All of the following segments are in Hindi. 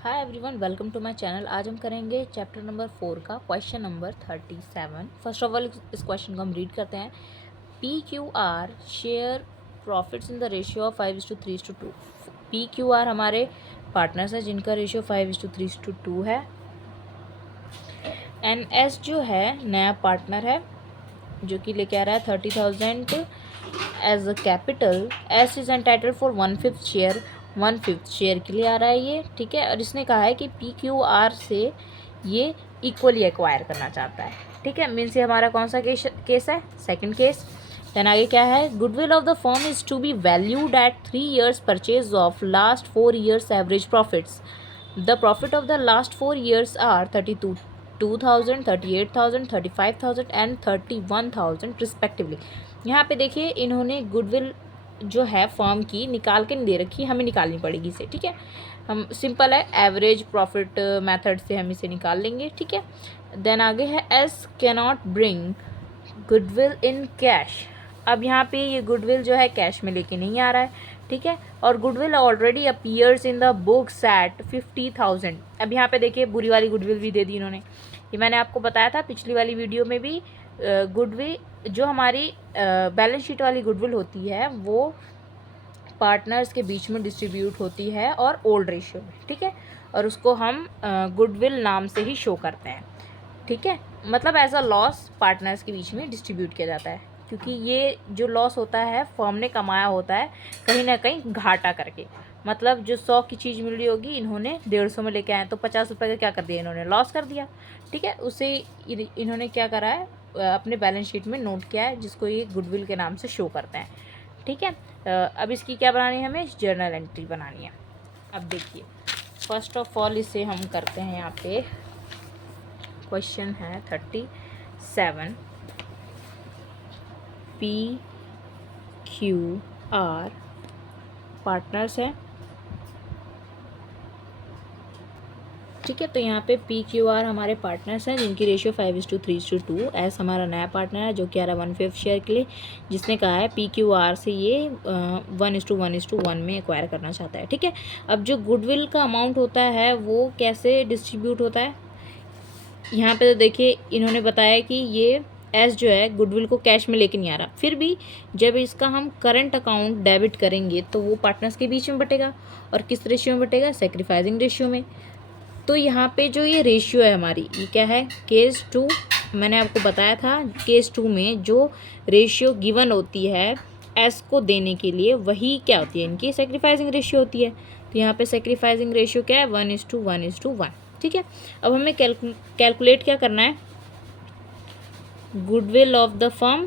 Hi everyone, welcome to my channel. आज हम करेंगे चैप्टर नंबर 4 का question number 37। First of all इस क्वेश्चन को हम रीड करते हैं। P Q R share profits in the ratio of 5:3:2। P Q R हमारे पार्टनर्स हैं जिनका रेशियो 5:3:2 है। एन एस जो है नया पार्टनर है जो कि लेके आ रहा है 30,000 as a capital. S is entitled for 1/5 share, 1/5 share के लिए आ रहा है ये, ठीक है। और इसने कहा है कि पी क्यू आर से ये इक्वली एक्वायर करना चाहता है, ठीक है। मीन्स ये हमारा कौन सा केस है? Second case. देन आगे क्या है? Goodwill of the firm is to be valued at 3 years purchase of last 4 years average profits. The profit of the last 4 years are 32,000, 38,000, 35,000 and 31,000 respectively. यहाँ पे देखिए इन्होंने गुडविल जो है फर्म की निकाल के नहीं दे रखी, हमें निकालनी पड़ेगी इसे, ठीक है। हम सिंपल है, एवरेज प्रॉफिट मेथड से हम इसे निकाल लेंगे, ठीक है। देन आगे है S cannot bring goodwill in cash. अब यहाँ पे ये गुडविल जो है कैश में लेके नहीं आ रहा है, ठीक है। और goodwill already appears in the books at 50,000। अब यहाँ पे देखिए बुरी वाली गुडविल भी दे दी इन्होंने। ये मैंने आपको बताया था पिछली वाली वीडियो में भी। गुडविल जो हमारी बैलेंस शीट वाली गुडविल होती है वो पार्टनर्स के बीच में डिस्ट्रीब्यूट होती है और ओल्ड रेशियो में, ठीक है। और उसको हम गुडविल नाम से ही शो करते हैं, ठीक है। मतलब एज अ लॉस पार्टनर्स के बीच में डिस्ट्रीब्यूट किया जाता है, क्योंकि ये जो लॉस होता है फर्म ने कमाया होता है कहीं ना कहीं घाटा करके। मतलब जो 100 की चीज़ मिल रही होगी इन्होंने 150 में लेके आए तो 50 रुपये का क्या कर दिया इन्होंने? लॉस कर दिया, ठीक है। उसे इन्होंने क्या करा है? अपने बैलेंस शीट में नोट किया है, जिसको ये गुडविल के नाम से शो करते हैं, ठीक है। अब इसकी क्या बनानी है? हमें जर्नल एंट्री बनानी है। अब देखिए फर्स्ट ऑफ ऑल इसे हम करते हैं। यहाँ पे क्वेश्चन है 37। पी क्यू आर पार्टनर्स है, ठीक है। तो यहाँ पे पी क्यू आर हमारे पार्टनर्स हैं जिनकी रेशियो 5:3:2। एस हमारा नया पार्टनर है जो कि आ रहा है 1/5 शेयर के लिए, जिसने कहा है पी क्यू आर से ये 1:1:1 में एक्वायर करना चाहता है, ठीक है। अब जो गुडविल का अमाउंट होता है वो कैसे डिस्ट्रीब्यूट होता है? यहाँ पे तो देखिए इन्होंने बताया कि ये एस जो है गुडविल को कैश में लेके नहीं आ रहा, फिर भी जब इसका हम करंट अकाउंट डेबिट करेंगे तो वो पार्टनर्स के बीच में बटेगा। और किस रेशियो में बटेगा? सेक्रीफाइसिंग रेशियो में। तो यहाँ पे जो ये रेशियो है हमारी, ये क्या है? केस 2। मैंने आपको बताया था केस 2 में जो रेशियो गिवन होती है एस को देने के लिए वही क्या होती है? इनकी सेक्रीफाइसिंग रेशियो होती है। तो यहाँ पे सेक्रीफाइसिंग रेशियो क्या है? 1:1:1, ठीक है। अब हमें कैलकुलेट क्या करना है? Goodwill of the firm,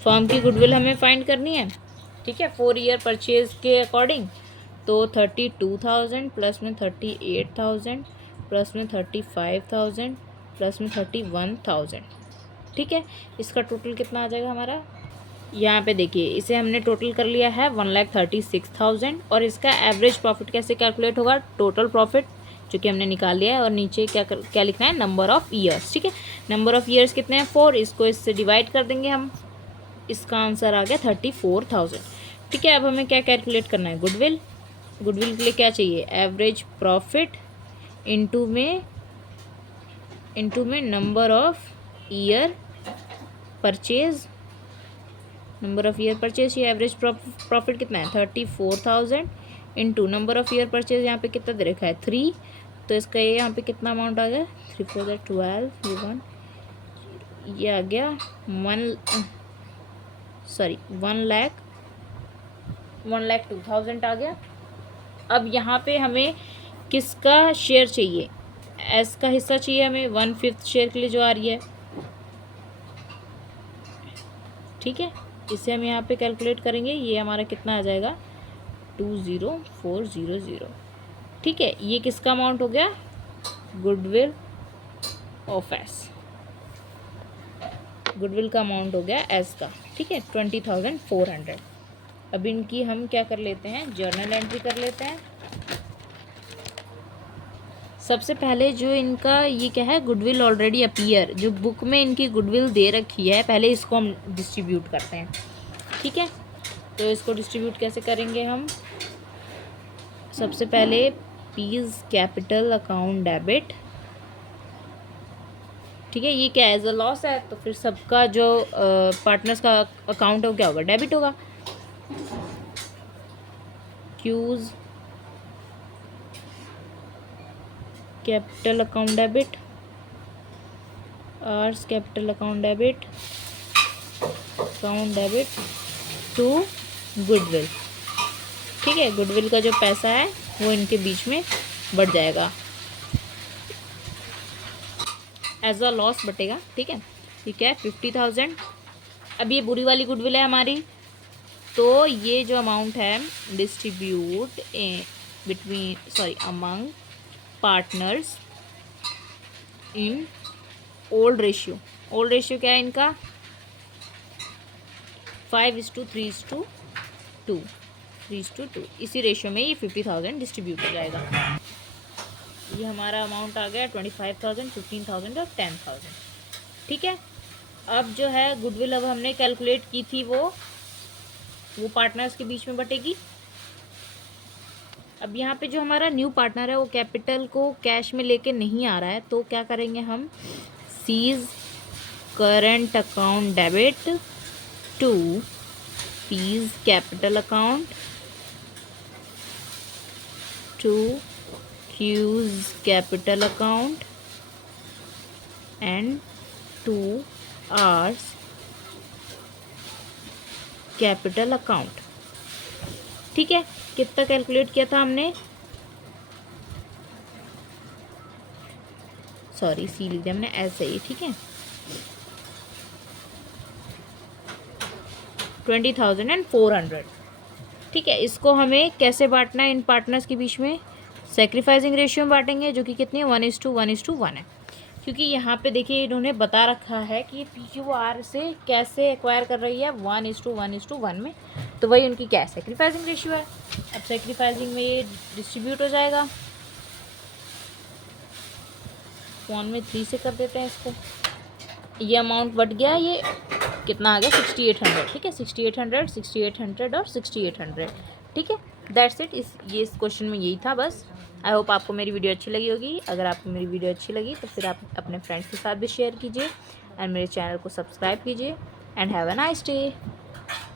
firm की गुडविल हमें फाइंड करनी है, ठीक है। 4 ईयर परचेज के अकॉर्डिंग। तो 32,000 प्लस में 38,000 प्लस में 35,000 प्लस में 31,000, ठीक है। इसका टोटल कितना आ जाएगा हमारा? यहाँ पे देखिए इसे हमने टोटल कर लिया है 1,36,000। और इसका एवरेज प्रॉफिट कैसे कैलकुलेट होगा? टोटल प्रॉफिट जो कि हमने निकाल लिया है, और नीचे क्या लिखना है? नंबर ऑफ़ ईयर्स, ठीक है। नंबर ऑफ़ ईयर्स कितने हैं? 4। इसको इससे डिवाइड कर देंगे हम, इसका आंसर आ गया 34,000, ठीक है। अब हमें क्या कैलकुलेट करना है? गुडविल। गुडविल के लिए क्या चाहिए? एवरेज प्रॉफिट इनटू में number of year purchase. Number of year purchase, ये एवरेज प्रॉफिट कितना है? 34,000 into number of year purchase यहाँ पे कितना दे रखा है? 3। तो इसका ये यहाँ पे कितना अमाउंट आ गया? 3 4 12, ये आ गया 1,02,000 आ गया। अब यहाँ पे हमें किसका शेयर चाहिए? एस का हिस्सा चाहिए हमें 1/5 शेयर के लिए जो आ रही है, ठीक है। इसे हम यहाँ पे कैलकुलेट करेंगे, ये हमारा कितना आ जाएगा? 20,400, ठीक है। ये किसका अमाउंट हो गया? Goodwill of S. गुडविल का अमाउंट हो गया एस का, ठीक है, 20,400। अब इनकी हम क्या कर लेते हैं? जर्नल एंट्री कर लेते हैं। सबसे पहले जो इनका ये क्या है? गुडविल ऑलरेडी अपीयर, जो बुक में इनकी गुडविल दे रखी है, पहले इसको हम डिस्ट्रीब्यूट करते हैं, ठीक है। तो इसको डिस्ट्रीब्यूट कैसे करेंगे हम? सबसे पहले पीज कैपिटल अकाउंट डेबिट। ठीक है, ये क्या एज अ लॉस है, तो फिर सबका जो पार्टनर्स का अकाउंट है वो क्या होगा, डेबिट होगा। Q's capital account debit, R's capital account debit to goodwill. ठीक है, गुडविल का जो पैसा है वो इनके बीच में बढ़ जाएगा, एज अ लॉस बटेगा। ठीक है, ठीक है 50,000। अब ये बुरी वाली गुडविल है हमारी, तो ये जो अमाउंट है distribute among partners in old ratio. Old ratio क्या है इनका, 5:3:2, 3:2। इसी रेशियो में ये 50,000 डिस्ट्रीब्यूट हो जाएगा। ये हमारा अमाउंट आ गया 25,000, 15,000 और 10,000। ठीक है, अब जो है गुडविल अब हमने कैलकुलेट की थी वो पार्टनर्स के बीच में बटेगी। अब यहाँ पे जो हमारा न्यू पार्टनर है वो कैपिटल को कैश में लेके नहीं आ रहा है, तो क्या करेंगे हम, C's current account debit to P's capital account to Q's capital account and to R's capital account. ठीक है, कितना कैलकुलेट किया था हमने, सॉरी सी लिख दिया हमने, ऐसे ही। ठीक है, 20,400। ठीक है, इसको हमें कैसे बांटना है इन पार्टनर्स के बीच में, सेक्रीफाइसिंग रेशियो में बांटेंगे, जो कि कितनी है 1:1:1 है। क्योंकि यहाँ पे देखिए इन्होंने बता रखा है कि PQR से कैसे एक्वायर कर रही है, 1:1:1 में, तो वही उनकी क्या है, सेक्रीफाइसिंग रेशियो है। अब सेक्रीफाइसिंग में ये डिस्ट्रीब्यूट हो जाएगा, वन में 3 से कर देते हैं इसको। ये अमाउंट बढ़ गया, ये कितना आ गया 6,800। ठीक है, 6,800, 6,800 और 6,800। ठीक है, दैट्स इट। इस क्वेश्चन में यही था बस। आई होप आपको मेरी वीडियो अच्छी लगी होगी। अगर आपको मेरी वीडियो अच्छी लगी तो फिर आप अपने फ्रेंड्स के साथ भी शेयर कीजिए एंड मेरे चैनल को सब्सक्राइब कीजिए and have a nice day.